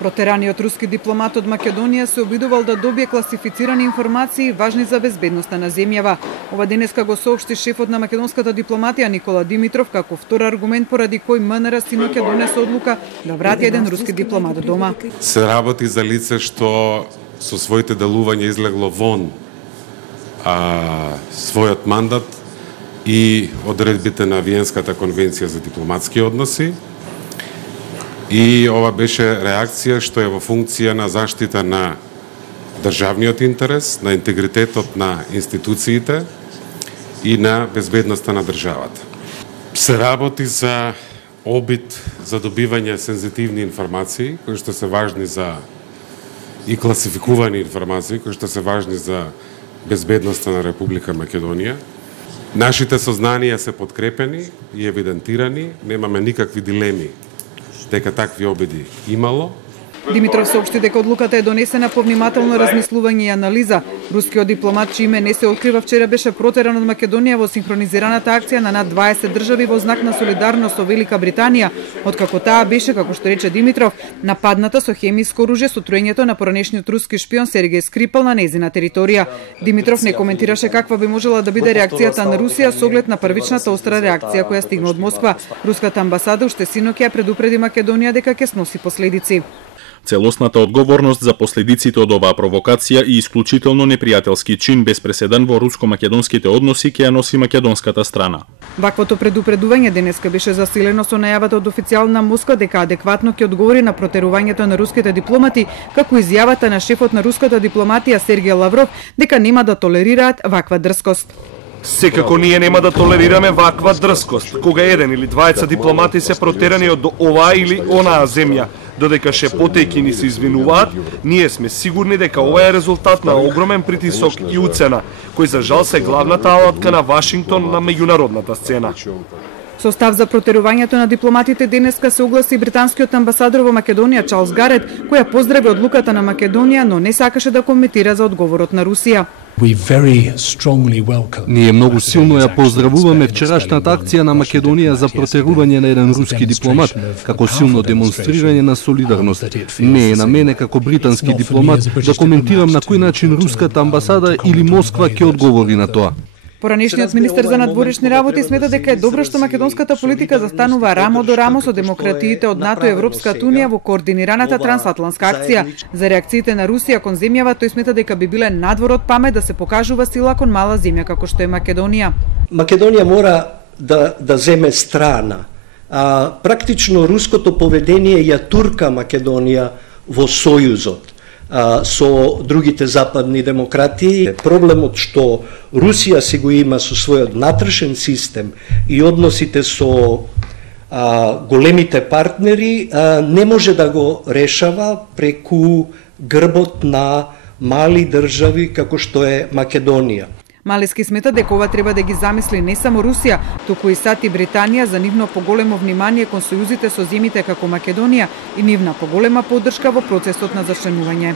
Протераниот руски дипломат од Македонија се обидувал да добие класифицирани информации важни за безбедноста на земјава. Ова денеска го соопшти шефот на македонската дипломатија Никола Димитров како втор аргумент поради кој МНР синоќа донесе одлука да врати еден руски дипломат дома. Се работи за лице што со своите делувања излегло вон својот мандат и одредбите на Виенската конвенција за дипломатски односи. И ова беше реакција што е во функција на заштита на државниот интерес, на интегритетот на институциите и на безбедноста на државата. Се работи за обид за добивање сензитивни информации, кои што се важни за и класификувани информации, кои што се важни за безбедноста на Република Македонија. Нашите сознанија се подкрепени и евидентирани, немаме никакви дилеми дека такви обиди имало. Димитров соопшти дека одлуката е донесена по внимателно размислување и анализа. Рускиот дипломат, чие име не се открива, вчера беше протеран од Македонија во синхронизираната акција на над 20 држави во знак на солидарност со Велика Британија, откако таа беше, како што рече Димитров, нападната со хемиско оружје со труењето на поранешниот руски шпион Сергеј Скрипал на нејзина територија. Димитров не коментираше каква би можела да биде реакцијата на Русија со оглед на првичната остра реакција која стигна од Москва. Руската амбасада уште синоќа предупреди Македонија дека ќе сноси последици. Целосната одговорност за последиците од оваа провокација и исклучително непријателски чин без преседан во руско-македонските односи ќе ја носи македонската страна. Ваквото предупредување денеска беше засилено со најавата од официјална Москва дека адекватно ќе одговори на протерувањето на руските дипломати, како изјавата на шефот на руската дипломатија Сергеј Лавров дека нема да толерираат ваква дрскост. Секако ние нема да толерираме ваква дрскост, кога еден или двајца дипломати се протерани од оваа или онаа земја. Додека шепотејки ни се извинуваат, ние сме сигурни дека ова е резултат на огромен притисок и уцена, кој за жал се главната алатка на Вашингтон на меѓународната сцена. Со став за протерувањето на дипломатите денеска се огласи британскиот амбасадор во Македонија Чарлс Гарет, која поздрави одлуката на Македонија, но не сакаше да коментира за одговорот на Русија. Ние многу силно ја поздравуваме вчерашната акција на Македонија за протерување на еден руски дипломат, како силно демонстрирање на солидарност. Не е на мене како британски дипломат да коментирам на кој начин руската амбасада или Москва ќе одговори на тоа. Поранешниот министер за надворешни работи смета дека е добро што македонската политика застанува рамо до рамо со демократиите од НАТО и Европската унија во координираната трансатлантска акција. За реакциите на Русија кон земјава тој смета дека би биле надвор од памет да се покажува сила кон мала земја како што е Македонија. Македонија мора да земе страна. Практично руското поведение ја турка Македонија во сојузот со другите западни демократии. Проблемот што Русија си го има со својот внатрешен систем и односите со големите партнери не може да го решава преку грбот на мали држави како што е Македонија. Малески смета дека ова треба да ги замисли не само Русија, туку и САД и Британија за нивно поголемо внимание кон сојузите со земјите како Македонија и нивна поголема поддршка во процесот на зачленување.